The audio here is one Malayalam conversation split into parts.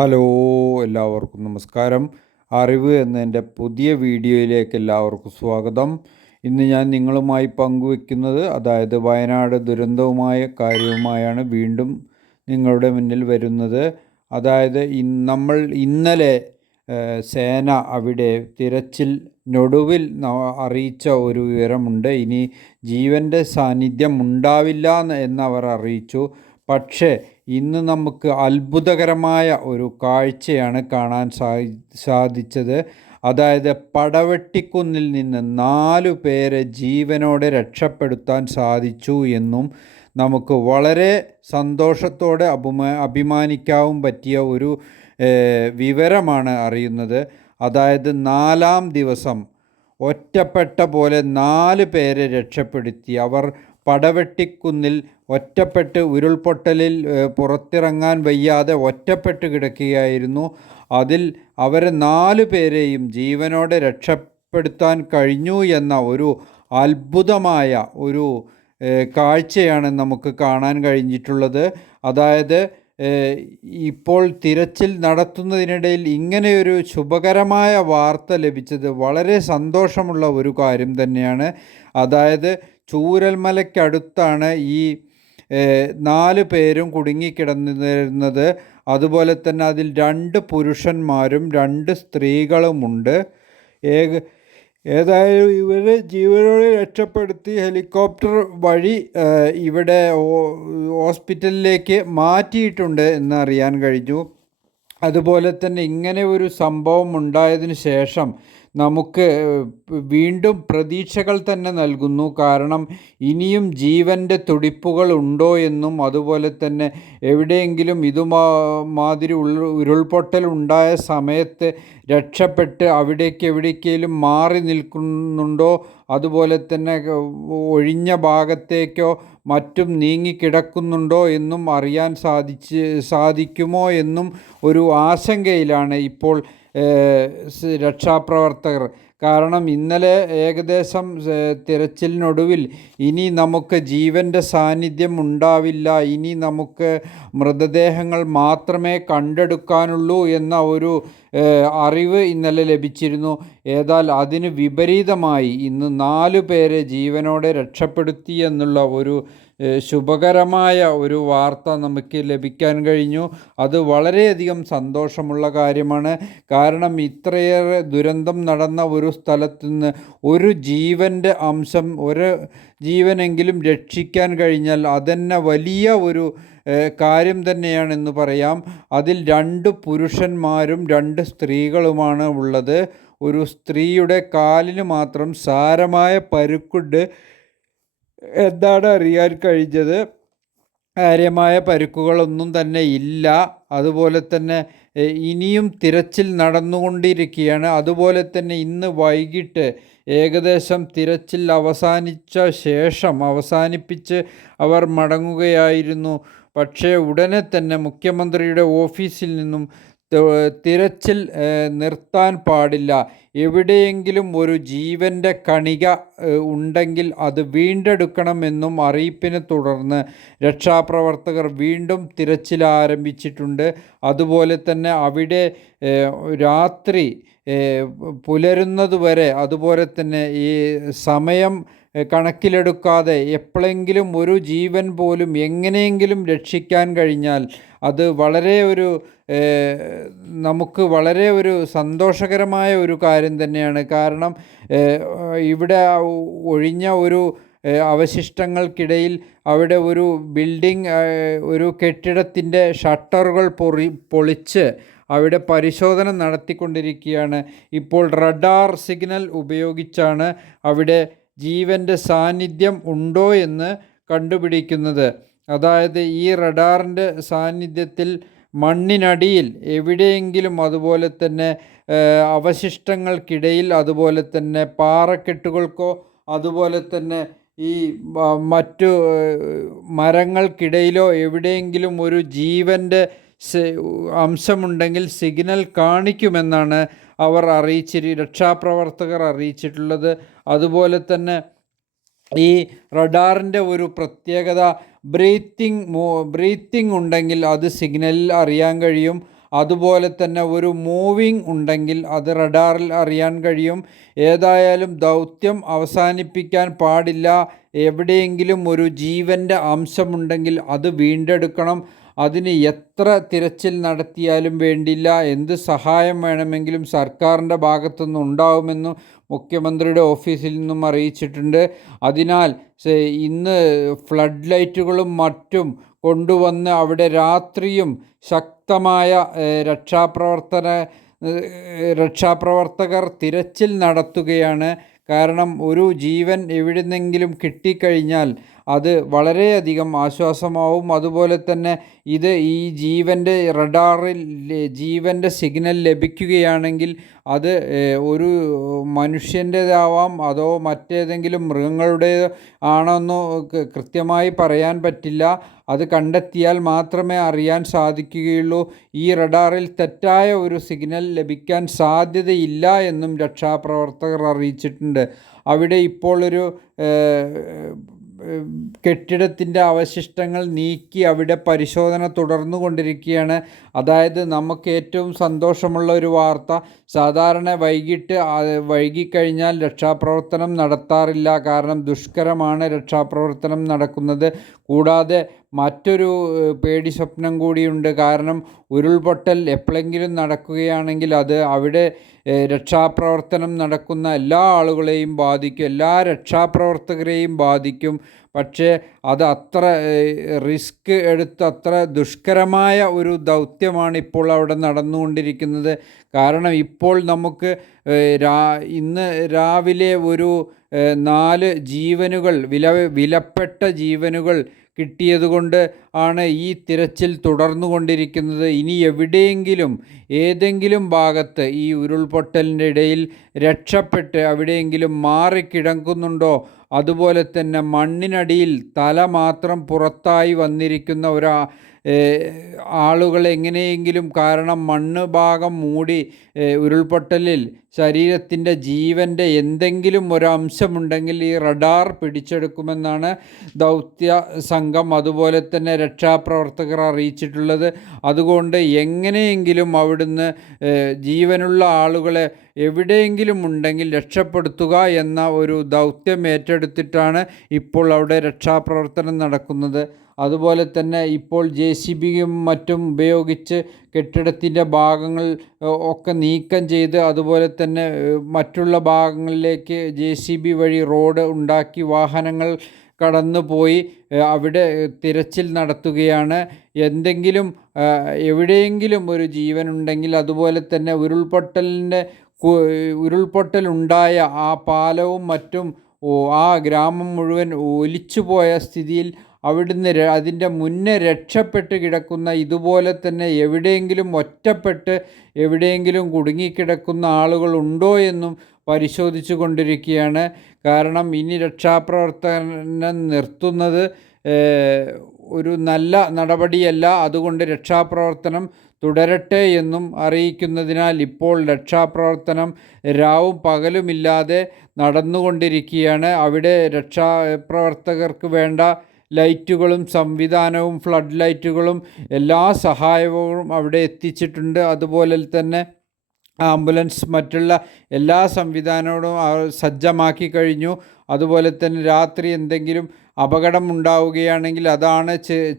ഹലോ, എല്ലാവർക്കും നമസ്കാരം. അറിവ് എന്നതിൻ്റെ പുതിയ വീഡിയോയിലേക്ക് എല്ലാവർക്കും സ്വാഗതം. ഇന്ന് ഞാൻ നിങ്ങളുമായി പങ്കുവെക്കുന്നത് വയനാട് ദുരന്തവുമായ കാര്യവുമായാണ് വീണ്ടും നിങ്ങളുടെ മുന്നിൽ വരുന്നത്. നമ്മൾ ഇന്നലെ സേന അവിടെ തിരച്ചിലിനൊടുവിൽ അറിയിച്ച ഒരു വിവരമുണ്ട്. ഇനി ജീവൻ്റെ സാന്നിധ്യം ഉണ്ടാവില്ല എന്നവർ അറിയിച്ചു. പക്ഷേ ഇന്ന് നമുക്ക് അത്ഭുതകരമായ ഒരു കാഴ്ചയാണ് കാണാൻ സാധിച്ചത്. പടവെട്ടിക്കുന്നിൽ നിന്ന് 4 പേരെ ജീവനോടെ രക്ഷപ്പെടുത്താൻ സാധിച്ചു എന്നും നമുക്ക് വളരെ സന്തോഷത്തോടെ അഭിമാനിക്കാവും പറ്റിയ ഒരു വിവരമാണ് അറിയുന്നത്. 4-ാം ദിവസം ഒറ്റപ്പെട്ട പോലെ 4 പേരെ രക്ഷപ്പെടുത്തി. അവർ പടവെട്ടിക്കുന്നിൽ ഒറ്റപ്പെട്ട് ഉരുൾപൊട്ടലിൽ പുറത്തിറങ്ങാൻ വയ്യാതെ ഒറ്റപ്പെട്ട് കിടക്കുകയായിരുന്നു. അതിൽ അവരെ 4 പേരെയും ജീവനോടെ രക്ഷപ്പെടുത്താൻ കഴിഞ്ഞു എന്ന ഒരു അത്ഭുതമായ ഒരു കാഴ്ചയാണ് നമുക്ക് കാണാൻ കഴിഞ്ഞിട്ടുള്ളത്. ഇപ്പോൾ തിരച്ചിൽ നടത്തുന്നതിനിടയിൽ ഇങ്ങനെയൊരു ശുഭകരമായ വാർത്ത ലഭിച്ചത് വളരെ സന്തോഷമുള്ള ഒരു കാര്യം തന്നെയാണ്. ചൂരൽമലയ്ക്കടുത്താണ് ഈ 4 പേരും കുടുങ്ങിക്കിടന്നിരുന്നത്. അതുപോലെ തന്നെ അതിൽ 2 പുരുഷന്മാരും 2 സ്ത്രീകളുമുണ്ട്. ഏതായാലും ഇവരെ ജീവനോടെ രക്ഷപ്പെടുത്തി ഹെലികോപ്റ്റർ വഴി ഇവിടെ ഹോസ്പിറ്റലിലേക്ക് മാറ്റിയിട്ടുണ്ട് എന്നറിയാൻ കഴിഞ്ഞു. അതുപോലെ തന്നെ ഇങ്ങനെ ഒരു സംഭവം ഉണ്ടായതിനു ശേഷം നമുക്ക് വീണ്ടും പ്രതീക്ഷകൾ തന്നെ നൽകുന്നു. കാരണം ഇനിയും ജീവൻ്റെ തുടിപ്പുകൾ ഉണ്ടോ എന്നും, അതുപോലെ തന്നെ എവിടെയെങ്കിലും മാതിരി ഉരുൾപൊട്ടൽ ഉണ്ടായ സമയത്ത് രക്ഷപ്പെട്ട് എവിടേക്കെങ്കിലും മാറി നിൽക്കുന്നുണ്ടോ, അതുപോലെ തന്നെ ഒഴിഞ്ഞ ഭാഗത്തേക്കോ മറ്റും നീങ്ങിക്കിടക്കുന്നുണ്ടോ എന്നും അറിയാൻ സാധിക്കുമോ എന്നും ഒരു ആശങ്കയിലാണ് ഇപ്പോൾ രക്ഷാപ്രവർത്തകർ. കാരണം ഇന്നലെ ഏകദേശം തിരച്ചിലിനൊടുവിൽ ഇനി നമുക്ക് ജീവൻ്റെ സാന്നിധ്യം ഉണ്ടാവില്ല, ഇനി നമുക്ക് മൃതദേഹങ്ങൾ മാത്രമേ കണ്ടെടുക്കാനുള്ളൂ എന്ന ഒരു അറിവ് ഇന്നലെ ലഭിച്ചിരുന്നു. അതിന് വിപരീതമായി ഇന്ന് 4 പേരെ ജീവനോടെ രക്ഷപ്പെടുത്തി എന്നുള്ള ഒരു ശുഭകരമായ ഒരു വാർത്ത നമുക്ക് ലഭിക്കാൻ കഴിഞ്ഞു. അത് വളരെയധികം സന്തോഷമുള്ള കാര്യമാണ്. കാരണം ഇത്രയേറെ ദുരന്തം നടന്ന ഒരു സ്ഥലത്ത് നിന്ന് ഒരു ജീവൻ്റെ അംശം, ഒരു ജീവനെങ്കിലും രക്ഷിക്കാൻ കഴിഞ്ഞാൽ അതന്നെ വലിയ ഒരു കാര്യം തന്നെയാണെന്ന് പറയാം. അതിൽ 2 പുരുഷന്മാരും 2 സ്ത്രീകളുമാണ് ഉള്ളത്. ഒരു സ്ത്രീയുടെ കാലിന് മാത്രം സാരമായ പരുക്കുണ്ട് എന്താണ് അറിയാൻ കഴിഞ്ഞത്. കാര്യമായ പരുക്കുകളൊന്നും തന്നെ ഇല്ല. അതുപോലെ തന്നെ ഇനിയും തിരച്ചിൽ നടന്നുകൊണ്ടിരിക്കുകയാണ്. അതുപോലെ തന്നെ ഇന്ന് വൈകിട്ട് ഏകദേശം തിരച്ചിൽ അവസാനിപ്പിച്ച് അവർ മടങ്ങുകയായിരുന്നു. പക്ഷേ ഉടനെ തന്നെ മുഖ്യമന്ത്രിയുടെ ഓഫീസിൽ നിന്നും തിരച്ചിൽ നിർത്താൻ പാടില്ല, എവിടെയെങ്കിലും ഒരു ജീവൻ്റെ കണിക ഉണ്ടെങ്കിൽ അത് വീണ്ടെടുക്കണമെന്നും അറിയിപ്പിനെ തുടർന്ന് രക്ഷാപ്രവർത്തകർ വീണ്ടും തിരച്ചിൽ ആരംഭിച്ചിട്ടുണ്ട്. അതുപോലെ തന്നെ അവിടെ രാത്രി പുലരുന്നതുവരെ, അതുപോലെ തന്നെ ഈ സമയം കണക്കിലെടുക്കാതെ എപ്പോഴെങ്കിലും ഒരു ജീവൻ പോലും എങ്ങനെയെങ്കിലും രക്ഷിക്കാൻ കഴിഞ്ഞാൽ അത് നമുക്ക് വളരെ ഒരു സന്തോഷകരമായ ഒരു കാര്യം തന്നെയാണ്. കാരണം ഇവിടെ ഒഴിഞ്ഞ ഒരു അവശിഷ്ടങ്ങൾക്കിടയിൽ അവിടെ ഒരു ബിൽഡിംഗ്, ഒരു കെട്ടിടത്തിൻ്റെ ഷട്ടറുകൾ പൊളിച്ച് അവിടെ പരിശോധന നടത്തിക്കൊണ്ടിരിക്കുകയാണ്. ഇപ്പോൾ റഡാർ സിഗ്നൽ ഉപയോഗിച്ചാണ് അവിടെ ജീവൻ്റെ സാന്നിധ്യം ഉണ്ടോ എന്ന് കണ്ടുപിടിക്കുന്നത്. ഈ റഡാറിൻ്റെ സാന്നിധ്യത്തിൽ മണ്ണിനടിയിൽ എവിടെയെങ്കിലും, അതുപോലെ തന്നെ അവശിഷ്ടങ്ങൾക്കിടയിൽ, അതുപോലെ തന്നെ പാറക്കെട്ടുകൾക്കോ, അതുപോലെ തന്നെ ഈ മറ്റു മരങ്ങൾക്കിടയിലോ എവിടെയെങ്കിലും ഒരു ജീവൻ്റെ അംശമുണ്ടെങ്കിൽ സിഗ്നൽ കാണിക്കുമെന്നാണ് രക്ഷാപ്രവർത്തകർ അറിയിച്ചിട്ടുള്ളത്. അതുപോലെ തന്നെ ഈ റഡാറിൻ്റെ ഒരു പ്രത്യേകത ബ്രീത്തിങ് ഉണ്ടെങ്കിൽ അത് സിഗ്നലിൽ അറിയാൻ കഴിയും. അതുപോലെ തന്നെ ഒരു മൂവിങ് ഉണ്ടെങ്കിൽ അത് റഡാറിൽ അറിയാൻ കഴിയും. ഏതായാലും ദൗത്യം അവസാനിപ്പിക്കാൻ പാടില്ല. എവിടെയെങ്കിലും ഒരു ജീവൻ്റെ അംശമുണ്ടെങ്കിൽ അത് വീണ്ടെടുക്കണം. അതിന് എത്ര തിരച്ചിൽ നടത്തിയാലും വേണ്ടില്ല, എന്ത് സഹായം വേണമെങ്കിലും സർക്കാരിൻ്റെ ഭാഗത്തുനിന്ന് ഉണ്ടാവുമെന്ന് മുഖ്യമന്ത്രിയുടെ ഓഫീസിൽ നിന്നും അറിയിച്ചിട്ടുണ്ട്. അതിനാൽ ഇന്ന് ഫ്ലഡ് ലൈറ്റുകളും മറ്റും കൊണ്ടുവന്ന് അവിടെ രാത്രിയും ശക്തമായ രക്ഷാപ്രവർത്തകർ തിരച്ചിൽ നടത്തുകയാണ്. കാരണം ഒരു ജീവൻ എവിടുന്നെങ്കിലും കിട്ടിക്കഴിഞ്ഞാൽ അത് വളരെയധികം ആശ്വാസമാവും. അതുപോലെ തന്നെ ഈ ജീവൻ്റെ റഡാറിൽ ജീവൻ്റെ സിഗ്നൽ ലഭിക്കുകയാണെങ്കിൽ അത് ഒരു മനുഷ്യൻ്റേതാവാം അതോ മറ്റേതെങ്കിലും മൃഗങ്ങളുടെ ആണെന്നോ കൃത്യമായി പറയാൻ പറ്റില്ല. അത് കണ്ടെത്തിയാൽ മാത്രമേ അറിയാൻ സാധിക്കുകയുള്ളൂ. ഈ റഡാറിൽ തെറ്റായ ഒരു സിഗ്നൽ ലഭിക്കാൻ സാധ്യതയില്ല എന്നും രക്ഷാപ്രവർത്തകർ അറിയിച്ചിട്ടുണ്ട്. അവിടെ ഇപ്പോൾ ഒരു കെട്ടിടത്തിൻ്റെ അവശിഷ്ടങ്ങൾ നീക്കി അവിടെ പരിശോധന തുടർന്നുകൊണ്ടിരിക്കുകയാണ്. അതായത് നമുക്ക് ഏറ്റവും സന്തോഷമുള്ള ഒരു വാർത്ത, സാധാരണ വൈകിക്കഴിഞ്ഞാൽ രക്ഷാപ്രവർത്തനം നടത്താറില്ല. കാരണം ദുഷ്കരമാണ് രക്ഷാപ്രവർത്തനം നടക്കുന്നത്. കൂടാതെ മറ്റൊരു പേടി സ്വപ്നം കൂടിയുണ്ട്. കാരണം ഉരുൾപൊട്ടൽ എപ്പോഴെങ്കിലും നടക്കുകയാണെങ്കിൽ അത് അവിടെ രക്ഷാപ്രവർത്തനം നടക്കുന്ന എല്ലാ ആളുകളെയും ബാധിക്കും, എല്ലാ രക്ഷാപ്രവർത്തകരെയും ബാധിക്കും. പക്ഷേ അത് അത്ര റിസ്ക് എടുത്ത് അത്ര ദുഷ്കരമായ ഒരു ദൗത്യമാണ് ഇപ്പോൾ അവിടെ നടന്നുകൊണ്ടിരിക്കുന്നത്. കാരണം ഇപ്പോൾ നമുക്ക് ഇന്ന് രാവിലെ ഒരു 4 ജീവനുകൾ വിലപ്പെട്ട ജീവനുകൾ കിട്ടിയതുകൊണ്ട് ആണ് ഈ തിരച്ചിൽ തുടർന്നുകൊണ്ടിരിക്കുന്നത്. ഇനി എവിടെയെങ്കിലും ഏതെങ്കിലും ഭാഗത്ത് ഈ ഉരുൾപൊട്ടലിൻ്റെ ഇടയിൽ രക്ഷപ്പെട്ട് എവിടെയെങ്കിലും മാറിക്കിടക്കുന്നുണ്ടോ, അതുപോലെ തന്നെ മണ്ണിനടിയിൽ തല മാത്രം പുറത്തായി വന്നിരിക്കുന്ന ആളുകൾ എങ്ങനെയെങ്കിലും, കാരണം മണ്ണ് ഭാഗം മൂടി ഉരുൾപൊട്ടലിൽ ശരീരത്തിൻ്റെ ജീവൻ്റെ എന്തെങ്കിലും ഒരംശമുണ്ടെങ്കിൽ ഈ റഡാർ പിടിച്ചെടുക്കുമെന്നാണ് ദൗത്യ സംഘം അതുപോലെ തന്നെ രക്ഷാപ്രവർത്തകർ അറിയിച്ചിട്ടുള്ളത്. അതുകൊണ്ട് എങ്ങനെയെങ്കിലും അവിടുന്ന് ജീവനുള്ള ആളുകളെ എവിടെയെങ്കിലും ഉണ്ടെങ്കിൽ രക്ഷപ്പെടുത്തുക എന്ന ഒരു ദൗത്യം ഏറ്റെടുത്തിട്ടാണ് ഇപ്പോൾ അവിടെ രക്ഷാപ്രവർത്തനം നടക്കുന്നത്. അതുപോലെ തന്നെ ഇപ്പോൾ JCBയും മറ്റും ഉപയോഗിച്ച് കെട്ടിടത്തിൻ്റെ ഭാഗങ്ങൾ ഒക്കെ നീക്കം ചെയ്ത് അതുപോലെ തന്നെ മറ്റുള്ള ഭാഗങ്ങളിലേക്ക് JCB വഴി റോഡ് ഉണ്ടാക്കി വാഹനങ്ങൾ കടന്നുപോയി അവിടെ തിരച്ചിൽ നടത്തുകയാണ്. എവിടെയെങ്കിലും ഒരു ജീവനുണ്ടെങ്കിൽ, അതുപോലെ തന്നെ ഉരുൾപൊട്ടലുണ്ടായ ആ പാലവും മറ്റും ആ ഗ്രാമം മുഴുവൻ ഒലിച്ചുപോയ സ്ഥിതിയിൽ അവിടുന്ന് അതിൻ്റെ മുന്നേ രക്ഷപ്പെട്ട് കിടക്കുന്ന, ഇതുപോലെ തന്നെ എവിടെയെങ്കിലും ഒറ്റപ്പെട്ട് എവിടെയെങ്കിലും കുടുങ്ങിക്കിടക്കുന്ന ആളുകളുണ്ടോ എന്നും പരിശോധിച്ചു കൊണ്ടിരിക്കുകയാണ്. കാരണം ഇനി രക്ഷാപ്രവർത്തനം നിർത്തുന്നത് ഒരു നല്ല നടപടിയല്ല. അതുകൊണ്ട് രക്ഷാപ്രവർത്തനം തുടരട്ടെ എന്നും അറിയിക്കുന്നതിനാൽ ഇപ്പോൾ രക്ഷാപ്രവർത്തനം രാവും പകലുമില്ലാതെ നടന്നുകൊണ്ടിരിക്കുകയാണ്. അവിടെ രക്ഷാപ്രവർത്തകർക്ക് വേണ്ട ലൈറ്റുകളും സംവിധാനവും ഫ്ലഡ് ലൈറ്റുകളും എല്ലാ സഹായവും അവിടെ എത്തിച്ചിട്ടുണ്ട്. അതുപോലെ തന്നെ ആംബുലൻസ് മറ്റുള്ള എല്ലാ സംവിധാനങ്ങളും സജ്ജമാക്കി കഴിഞ്ഞു. അതുപോലെ തന്നെ രാത്രി എന്തെങ്കിലും അപകടം ഉണ്ടാവുകയാണെങ്കിൽ അതാണ്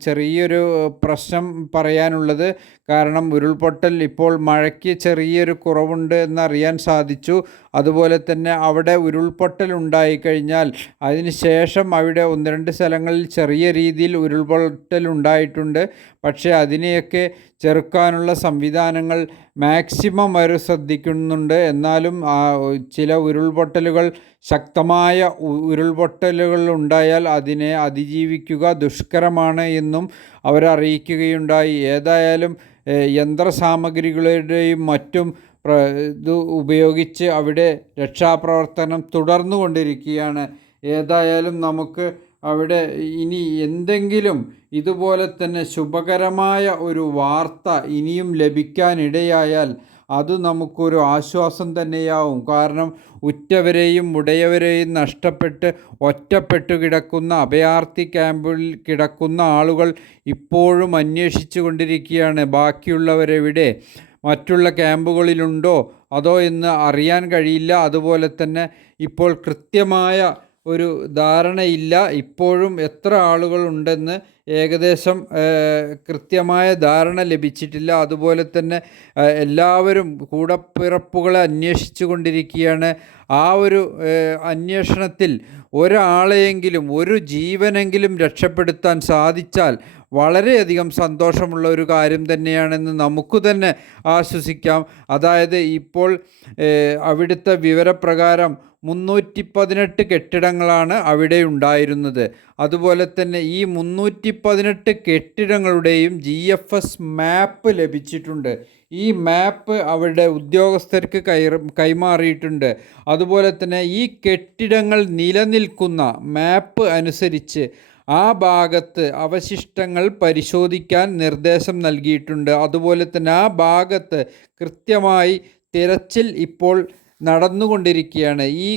ചെറിയൊരു പ്രശ്നം പറയാനുള്ളത്. കാരണം ഉരുൾപൊട്ടൽ ഇപ്പോൾ മഴയ്ക്ക് ചെറിയൊരു കുറവുണ്ട് എന്നറിയാൻ സാധിച്ചു. അതുപോലെ തന്നെ അവിടെ ഉരുൾപൊട്ടൽ ഉണ്ടായിക്കഴിഞ്ഞാൽ അതിന് ശേഷം അവിടെ 1-2 സ്ഥലങ്ങളിൽ ചെറിയ രീതിയിൽ ഉരുൾപൊട്ടൽ ഉണ്ടായിട്ടുണ്ട്. പക്ഷേ അതിനെയൊക്കെ ചെറുക്കാനുള്ള സംവിധാനങ്ങൾ മാക്സിമം അവർ ശ്രദ്ധിക്കുന്നുണ്ട്. എന്നാലും ചില ഉരുൾപൊട്ടലുകൾ, ശക്തമായ ഉരുൾപൊട്ടലുകൾ ഉണ്ടായാൽ അതിനെ അതിജീവിക്കുക ദുഷ്കരമാണ് എന്നും അവരറിയിക്കുകയുണ്ടായി. ഏതായാലും യന്ത്രസാമഗ്രികളുടെയും മറ്റും ഉപയോഗിച്ച് അവിടെ രക്ഷാപ്രവർത്തനം തുടർന്നുകൊണ്ടിരിക്കുകയാണ്. ഏതായാലും നമുക്ക് അവിടെ ഇനി എന്തെങ്കിലും ഇതുപോലെ തന്നെ ശുഭകരമായ ഒരു വാർത്ത ഇനിയും ലഭിക്കാനിടയായാൽ അത് നമുക്കൊരു ആശ്വാസം തന്നെയാവും. കാരണം ഉറ്റവരെയും ഉടയവരെയും നഷ്ടപ്പെട്ട് ഒറ്റപ്പെട്ടു കിടക്കുന്ന അഭയാർത്ഥി ക്യാമ്പിൽ കിടക്കുന്ന ആളുകൾ ഇപ്പോഴും അന്വേഷിച്ചു കൊണ്ടിരിക്കുകയാണ്. ബാക്കിയുള്ളവരെവിടെ, മറ്റുള്ള ക്യാമ്പുകളിലുണ്ടോ അതോ എന്ന് അറിയാൻ കഴിയില്ല. അതുപോലെ തന്നെ ഇപ്പോൾ കൃത്യമായ ഒരു ധാരണയില്ല. ഇപ്പോഴും എത്ര ആളുകളുണ്ടെന്ന് ഏകദേശം കൃത്യമായ ധാരണ ലഭിച്ചിട്ടില്ല. അതുപോലെ തന്നെ എല്ലാവരും കൂടപ്പിറപ്പുകളെ അന്വേഷിച്ചു കൊണ്ടിരിക്കുകയാണ്. ആ ഒരു അന്വേഷണത്തിൽ ഒരാളെയെങ്കിലും, ഒരു ജീവനെങ്കിലും രക്ഷപ്പെടുത്താൻ സാധിച്ചാൽ വളരെയധികം സന്തോഷമുള്ള ഒരു കാര്യം തന്നെയാണെന്ന് നമുക്ക് തന്നെ ആശ്വസിക്കാം. അതായത് ഇപ്പോൾ അവിടുത്തെ വിവരപ്രകാരം 318 കെട്ടിടങ്ങളാണ് അവിടെ ഉണ്ടായിരുന്നത്. അതുപോലെ തന്നെ ഈ 318 കെട്ടിടങ്ങളുടെയും GFS മാപ്പ് ലഭിച്ചിട്ടുണ്ട്. ഈ മാപ്പ് അവരുടെ ഉദ്യോഗസ്ഥർക്ക് കൈമാറിയിട്ടുണ്ട്. അതുപോലെ തന്നെ ഈ കെട്ടിടങ്ങൾ നിലനിൽക്കുന്ന മാപ്പ് അനുസരിച്ച് ആ ഭാഗത്ത് അവശിഷ്ടങ്ങൾ പരിശോധിക്കാൻ നിർദ്ദേശം നൽകിയിട്ടുണ്ട്. അതുപോലെ തന്നെ ആ ഭാഗത്ത് കൃത്യമായി തിരച്ചിൽ ഇപ്പോൾ നടന്നുകൊണ്ടിരിക്കുകയാണ്. ഈ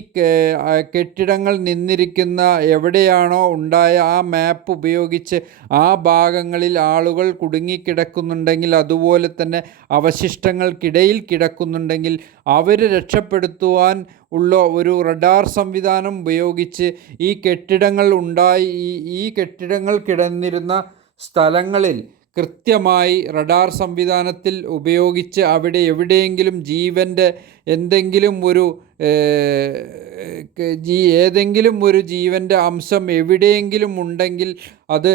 കെട്ടിടങ്ങൾ നിന്നിരിക്കുന്ന എവിടെയാണോ ഉണ്ടായ ആ മാപ്പ് ഉപയോഗിച്ച് ആ ഭാഗങ്ങളിൽ ആളുകൾ കുടുങ്ങിക്കിടക്കുന്നുണ്ടെങ്കിൽ, അതുപോലെ തന്നെ അവശിഷ്ടങ്ങൾക്കിടയിൽ കിടക്കുന്നുണ്ടെങ്കിൽ അവരെ രക്ഷപ്പെടുത്തുവാൻ ഉള്ള ഒരു റഡാർ സംവിധാനം ഉപയോഗിച്ച് ഈ കെട്ടിടങ്ങൾ ഈ കെട്ടിടങ്ങൾ കിടന്നിരുന്ന സ്ഥലങ്ങളിൽ കൃത്യമായി റഡാർ സംവിധാനത്തിൽ ഉപയോഗിച്ച് അവിടെ എവിടെയെങ്കിലും ജീവൻ്റെ എന്തെങ്കിലും ഒരു ജീവൻ്റെ അംശം എവിടെയെങ്കിലും ഉണ്ടെങ്കിൽ അത്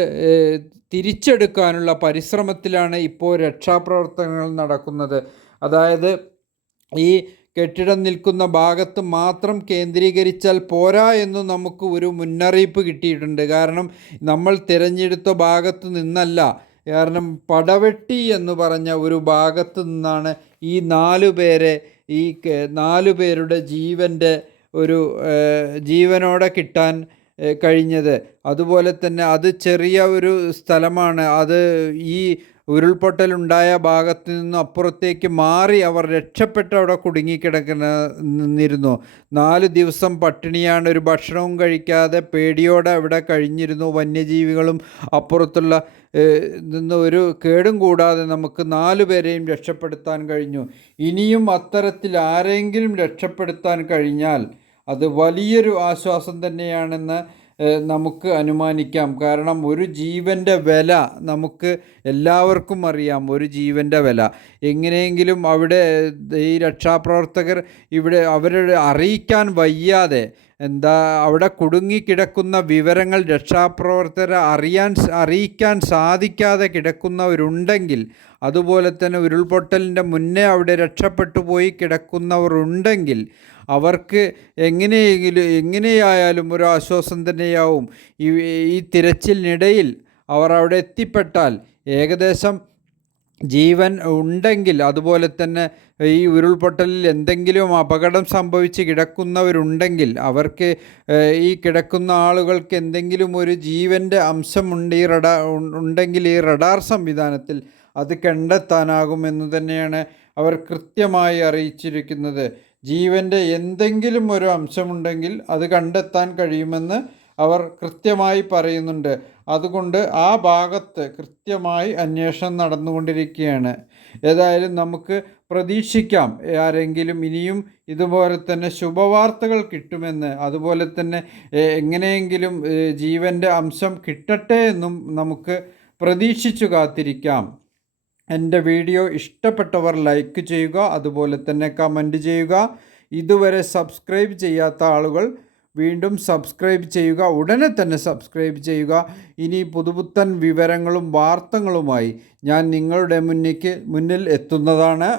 തിരിച്ചെടുക്കാനുള്ള പരിശ്രമത്തിലാണ് ഇപ്പോൾ രക്ഷാപ്രവർത്തനങ്ങൾ നടക്കുന്നത്. അതായത് ഈ കെട്ടിടം നിൽക്കുന്ന ഭാഗത്ത് മാത്രം കേന്ദ്രീകരിച്ചാൽ പോരാ എന്ന് നമുക്ക് ഒരു മുന്നറിയിപ്പ് കിട്ടിയിട്ടുണ്ട്. കാരണം നമ്മൾ തിരഞ്ഞെടുത്ത ഭാഗത്ത് നിന്നല്ല, കാരണം പടവെട്ടി എന്ന് പറഞ്ഞ ഒരു ഭാഗത്ത് നിന്നാണ് ഈ 4 പേരുടെ ജീവനോടെ കിട്ടാൻ കഴിഞ്ഞത്. അതുപോലെ തന്നെ അത് ചെറിയ ഒരു സ്ഥലമാണ്. അത് ഈ ഉരുൾപൊട്ടലുണ്ടായ ഭാഗത്ത് നിന്ന് അപ്പുറത്തേക്ക് മാറി അവർ രക്ഷപ്പെട്ട് അവിടെ കുടുങ്ങിക്കിടന്നിരുന്നു. 4 ദിവസം പട്ടിണിയാണ്, ഒരു ഭക്ഷണവും കഴിക്കാതെ പേടിയോടെ അവിടെ കഴിഞ്ഞിരുന്നു. വന്യജീവികളും അപ്പുറത്തുള്ള നിന്ന് ഒരു കേടും കൂടാതെ നമുക്ക് 4 പേരെയും രക്ഷപ്പെടുത്താൻ കഴിഞ്ഞു. ഇനിയും അത്തരത്തിൽ ആരെങ്കിലും രക്ഷപ്പെടുത്താൻ കഴിഞ്ഞാൽ അത് വലിയൊരു ആശ്വാസം തന്നെയാണെന്ന് നമുക്ക് അനുമാനിക്കാം. കാരണം ഒരു ജീവൻ്റെ വില നമുക്ക് എല്ലാവർക്കും അറിയാം. ഒരു ജീവൻ്റെ വില എങ്ങനെയെങ്കിലും അവിടെ ഈ രക്ഷാപ്രവർത്തകർ അവരുടെ അറിയിക്കാൻ വയ്യാതെ അവിടെ കുടുങ്ങിക്കിടക്കുന്ന വിവരങ്ങൾ രക്ഷാപ്രവർത്തകരെ അറിയിക്കാൻ സാധിക്കാതെ കിടക്കുന്നവരുണ്ടെങ്കിൽ, അതുപോലെ തന്നെ ഉരുൾപൊട്ടലിൻ്റെ മുന്നേ അവിടെ രക്ഷപ്പെട്ടു പോയി കിടക്കുന്നവരുണ്ടെങ്കിൽ അവർക്ക് എങ്ങനെയായാലും ഒരു ആശ്വാസം തന്നെയാവും. ഈ തിരച്ചിലിനിടയിൽ അവർ അവിടെ എത്തിപ്പെട്ടാൽ ഏകദേശം ജീവൻ ഉണ്ടെങ്കിൽ, അതുപോലെ തന്നെ ഈ ഉരുൾപൊട്ടലിൽ എന്തെങ്കിലും അപകടം സംഭവിച്ച് കിടക്കുന്നവരുണ്ടെങ്കിൽ അവർക്ക് ഈ കിടക്കുന്ന ആളുകൾക്ക് എന്തെങ്കിലും ഒരു ജീവൻ്റെ അംശമുണ്ട് ഉണ്ടെങ്കിൽ ഈ റഡാർ സംവിധാനത്തിൽ അത് കണ്ടെത്താനാകുമെന്ന് തന്നെയാണ് അവർ കൃത്യമായി അറിയിച്ചിരിക്കുന്നത്. ജീവൻ്റെ എന്തെങ്കിലും ഒരു അംശമുണ്ടെങ്കിൽ അത് കണ്ടെത്താൻ കഴിയുമെന്ന് അവർ കൃത്യമായി പറയുന്നുണ്ട്. അതുകൊണ്ട് ആ ഭാഗത്ത് കൃത്യമായി അന്വേഷണം നടന്നുകൊണ്ടിരിക്കുകയാണ്. ഏതായാലും നമുക്ക് പ്രതീക്ഷിക്കാം ആരെങ്കിലും ഇനിയും ഇതുപോലെ തന്നെ ശുഭവാർത്തകൾ കിട്ടുമെന്ന്. അതുപോലെ തന്നെ എങ്ങനെയെങ്കിലും ജീവൻ്റെ അംശം കിട്ടട്ടെ എന്നും നമുക്ക് പ്രതീക്ഷിച്ചു കാത്തിരിക്കാം. എൻ്റെ വീഡിയോ ഇഷ്ടപ്പെട്ടവർ ലൈക്ക് ചെയ്യുക, അതുപോലെ തന്നെ കമൻറ്റ് ചെയ്യുക. ഇതുവരെ സബ്സ്ക്രൈബ് ചെയ്യാത്ത ആളുകൾ വീണ്ടും സബ്സ്ക്രൈബ് ചെയ്യുക, ഉടനെ തന്നെ സബ്സ്ക്രൈബ് ചെയ്യുക. ഇനി പുതുപുത്തൻ വിവരങ്ങളും വാർത്തകളുമായി ഞാൻ നിങ്ങളുടെ മുന്നിൽ എത്തുന്നതാണ്.